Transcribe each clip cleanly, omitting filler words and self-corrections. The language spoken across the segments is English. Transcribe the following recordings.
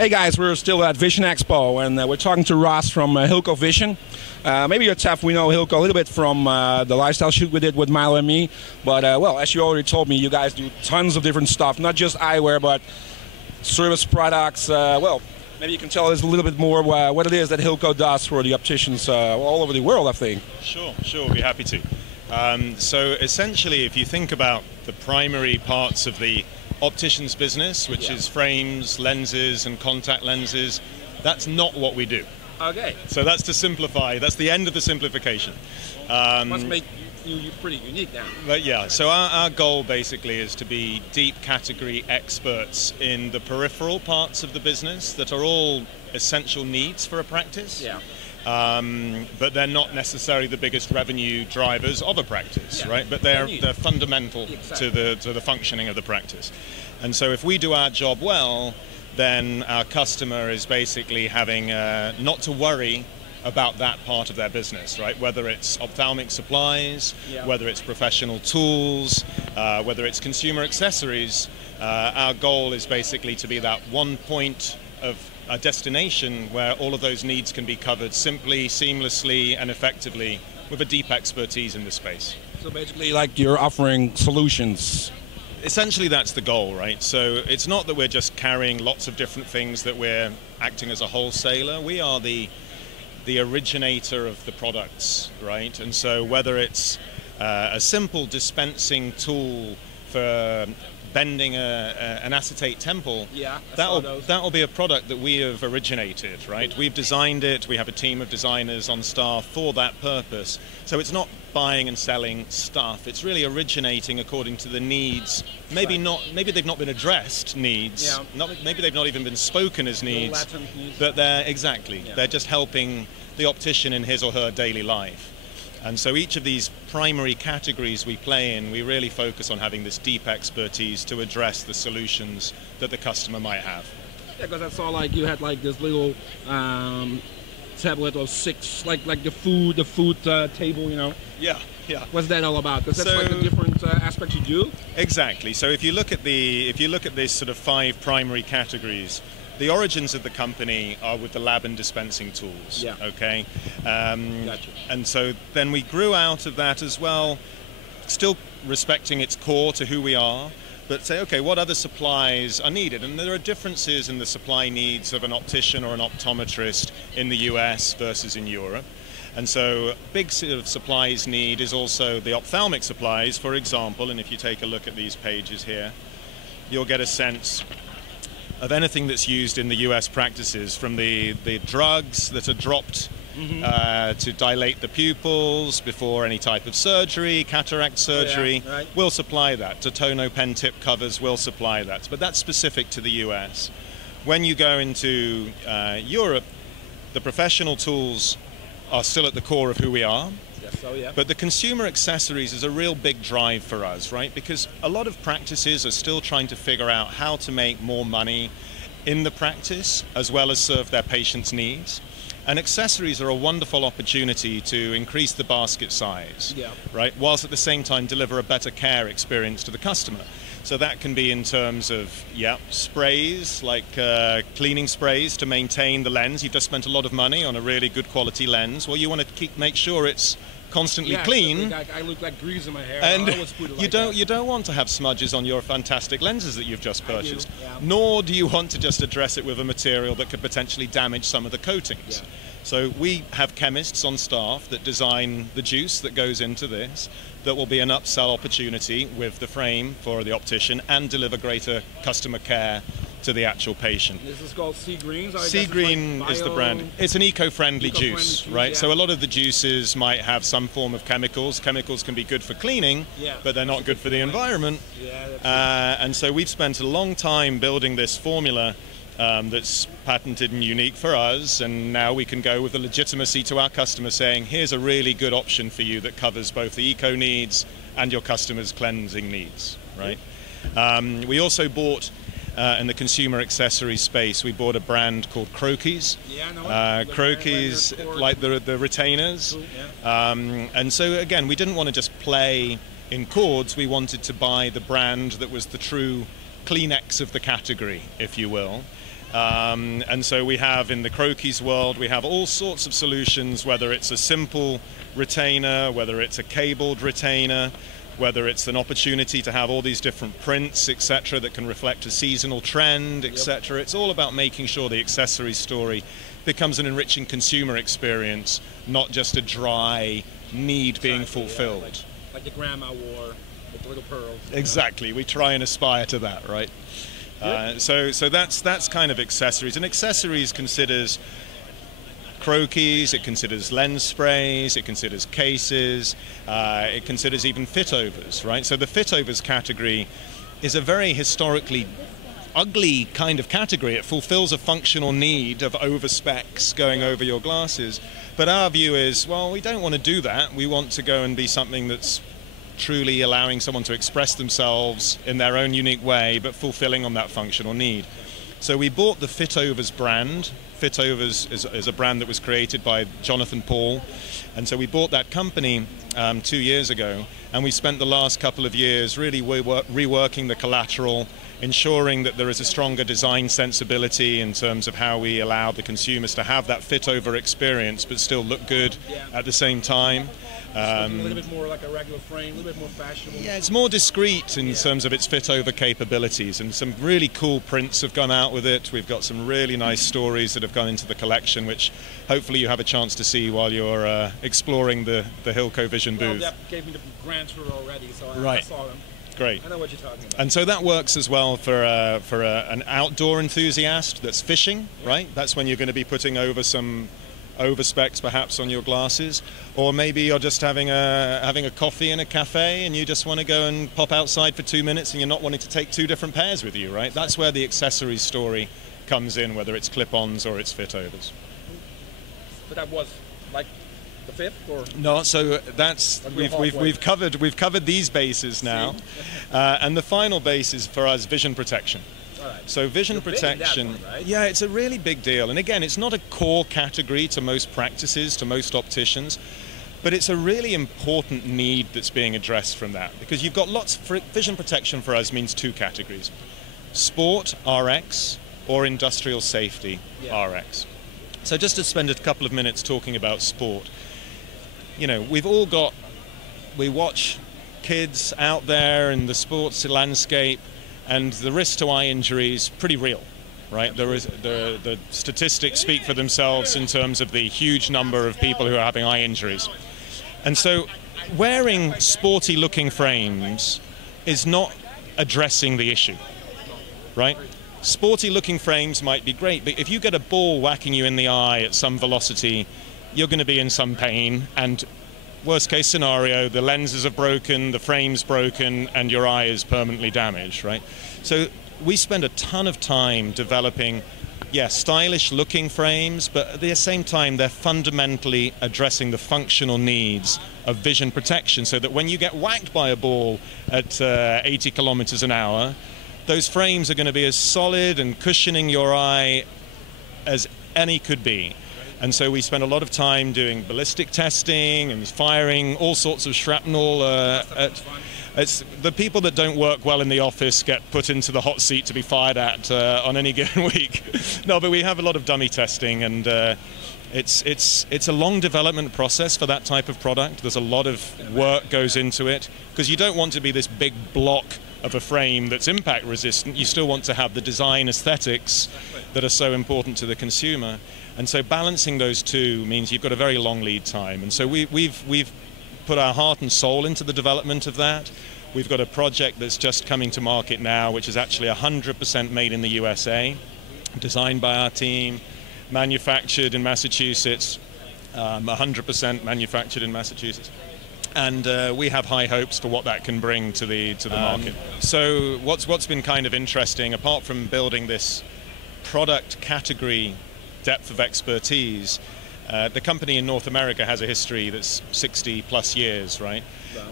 Hey guys, we're still at Vision Expo, and we're talking to Ross from Hilco Vision. Maybe you're tough. We know Hilco a little bit from the lifestyle shoot we did with Milo&Me, but well, as you already told me, you guys do tons of different stuff, not just eyewear, but service products. Well, maybe you can tell us a little bit more what it is that Hilco does for the opticians all over the world, I think. Sure, I'll be happy to. So essentially, if you think about the primary parts of the opticians business, which is frames, lenses, and contact lenses, that's not what we do. Okay. So that's to simplify. That's the end of the simplification. Must make you pretty unique now. But yeah, so our goal basically is to be deep category experts in the peripheral parts of the business that are all essential needs for a practice. Yeah. But they're not necessarily the biggest revenue drivers of a practice, right? But they're fundamental to the functioning of the practice. And so if we do our job well, then our customer is basically having not to worry about that part of their business, right? Whether it's ophthalmic supplies, whether it's professional tools, whether it's consumer accessories, our goal is basically to be that one point of a destination where all of those needs can be covered simply, seamlessly, and effectively with a deep expertise in this space. So basically, like, you're offering solutions. Essentially, that's the goal, right? So it's not that we're just carrying lots of different things, that we're acting as a wholesaler. We are the originator of the products, right? And so whether it's a simple dispensing tool for bending an acetate temple, that'll be a product that we have originated, right? We've designed it. We have a team of designers on staff for that purpose. So it's not buying and selling stuff. It's really originating according to the needs. Maybe they've not been addressed needs. Maybe they've not even been spoken as needs. But they're just helping the optician in his or her daily life. And so each of these primary categories we play in, we really focus on having this deep expertise to address the solutions that the customer might have. Yeah, because I saw like you had like this little tablet of 6, like the food table, you know. Yeah. What's that all about? Because that's like a different aspect you do. Exactly. So if you look at these sort of 5 primary categories, the origins of the company are with the lab and dispensing tools. Yeah. Okay. Gotcha. And so then we grew out of that as well, still respecting its core to who we are, but say, okay, what other supplies are needed? And there are differences in the supply needs of an optician or an optometrist in the US versus in Europe. And so big sort of supplies need is also the ophthalmic supplies, for example. And if you take a look at these pages here, you'll get a sense of anything that's used in the US practices, from the drugs that are dropped to dilate the pupils before any type of surgery, cataract surgery. Right. We'll supply that. To tono pen tip covers, we'll supply that. But that's specific to the US. When you go into Europe, the professional tools are still at the core of who we are. But the consumer accessories is a real big drive for us, right? Because a lot of practices are still trying to figure out how to make more money in the practice as well as serve their patients' needs. And accessories are a wonderful opportunity to increase the basket size, right? Whilst at the same time deliver a better care experience to the customer. So that can be in terms of, sprays, like cleaning sprays to maintain the lens. You've just spent a lot of money on a really good quality lens. Well, you want to make sure it's constantly clean. I look like grease in my hair. And I always put it you don't want to have smudges on your fantastic lenses that you've just purchased. Nor do you want to just address it with a material that could potentially damage some of the coatings. So we have chemists on staff that design the juice that goes into this, that will be an upsell opportunity with the frame for the optician and deliver greater customer care to the actual patient. This is called Sea Green. Sea Green is the brand. It's an eco-friendly juice, right? So a lot of the juices might have some form of chemicals. Chemicals can be good for cleaning, but they're not good for the environment. And so we've spent a long time building this formula that's patented and unique for us, and now we can go with the legitimacy to our customer saying, here's a really good option for you that covers both the eco needs and your customer's cleansing needs, right? We also bought, in the consumer accessory space, we bought a brand called Croquis. Croquis, like the retainers. And so again, we didn't want to just play in cords, we wanted to buy the brand that was the true Kleenex of the category, if you will. And so we have, in the Croquis world, we have all sorts of solutions, whether it's a simple retainer, whether it's a cabled retainer, whether it's an opportunity to have all these different prints, etc., that can reflect a seasonal trend, etc. It's all about making sure the accessory story becomes an enriching consumer experience, not just a dry need being fulfilled. Like the grandma wore with the little pearls. Exactly. We try and aspire to that, right? So that's kind of accessories. And accessories considers croquis, it considers lens sprays, it considers cases, it considers even fit-overs, right? So the fit-overs category is a very historically ugly kind of category. It fulfills a functional need of over-specs going over your glasses. But our view is, well, we don't want to do that. We want to go and be something that's truly allowing someone to express themselves in their own unique way, but fulfilling on that functional need. So we bought the Fit-Overs brand. Fit-Overs is a brand that was created by Jonathan Paul. And so we bought that company 2 years ago, and we spent the last couple of years really reworking the collateral, ensuring that there is a stronger design sensibility in terms of how we allow the consumers to have that fit-over experience, but still look good at the same time. A little bit more like a regular frame, a little bit more fashionable. Yeah, it's more discreet in terms of its fit-over capabilities, and some really cool prints have gone out with it. We've got some really nice stories that have gone into the collection, which hopefully you have a chance to see while you're exploring the Hilco Vision booth. That gave me the grand tour already, so I saw them. Great. I know what you're talking about. And so that works as well for an outdoor enthusiast that's fishing, right? That's when you're going to be putting over some over specs perhaps on your glasses, or maybe you're just having a coffee in a cafe and you just want to go and pop outside for 2 minutes and you're not wanting to take 2 different pairs with you, right? That's where the accessories story comes in, whether it's clip-ons or it's fit-overs. But that was like the fifth, or no? So that's we've covered these bases now, and the final base is for us vision protection. Right. So vision protection, one, right? Yeah, it's a really big deal. And again, it's not a core category to most practices, to most opticians, but it's a really important need that's being addressed from that. Because you've got vision protection for us means 2 categories. Sport, RX, or industrial safety, RX. So just to spend a couple of minutes talking about sport. You know, we watch kids out there in the sports landscape, and the risk to eye injury is pretty real, right? There is the statistics speak for themselves in terms of the huge number of people who are having eye injuries. And so wearing sporty looking frames is not addressing the issue, right? Sporty looking frames might be great, but if you get a ball whacking you in the eye at some velocity, you're going to be in some pain, and worst case scenario, the lenses are broken, the frame's broken, and your eye is permanently damaged, right? So we spend a ton of time developing, stylish looking frames, but at the same time, they're fundamentally addressing the functional needs of vision protection, so that when you get whacked by a ball at 80 kilometers an hour, those frames are going to be as solid and cushioning your eye as any could be. And so we spend a lot of time doing ballistic testing and firing all sorts of shrapnel. It's the people that don't work well in the office get put into the hot seat to be fired at on any given week. No, but we have a lot of dummy testing, and it's a long development process for that type of product. There's a lot of work goes into it, because you don't want to be this big block of a frame that's impact resistant. You still want to have the design aesthetics that are so important to the consumer. And so balancing those two means you've got a very long lead time. And so we've put our heart and soul into the development of that. We've got a project that's just coming to market now, which is actually 100% made in the USA, designed by our team, manufactured in Massachusetts, 100% manufactured in Massachusetts. And we have high hopes for what that can bring to the market. So what's been kind of interesting, apart from building this product category depth of expertise, the company in North America has a history that's 60 plus years, right?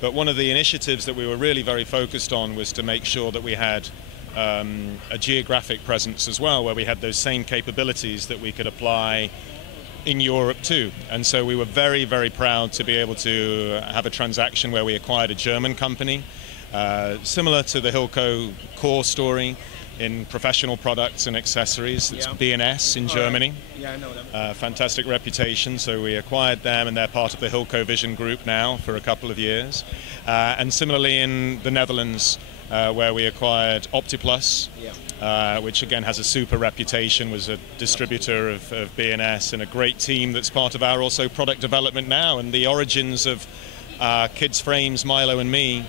But one of the initiatives that we were really very focused on was to make sure that we had a geographic presence as well, where we had those same capabilities that we could apply in Europe too. And so we were very, very proud to be able to have a transaction where we acquired a German company, similar to the Hilco core story. in professional products and accessories. It's B&S in Germany. Yeah, I know them. Fantastic reputation, so we acquired them and they're part of the Hilco Vision group now for a couple of years. And similarly in the Netherlands, where we acquired OptiPlus, which again has a super reputation, was a distributor of B&S and a great team that's part of our also product development now. And the origins of kids frames, Milo&Me,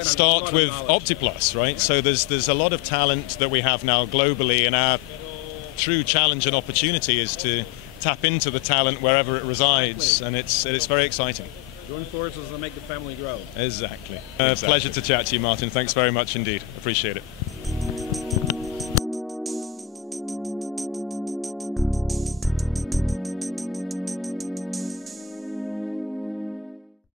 start with OptiPlus, right? So there's a lot of talent that we have now globally, and our true challenge and opportunity is to tap into the talent wherever it resides, and it's very exciting. Join forces to make the family grow. Exactly. Pleasure to chat to you, Martin. Thanks very much indeed. Appreciate it.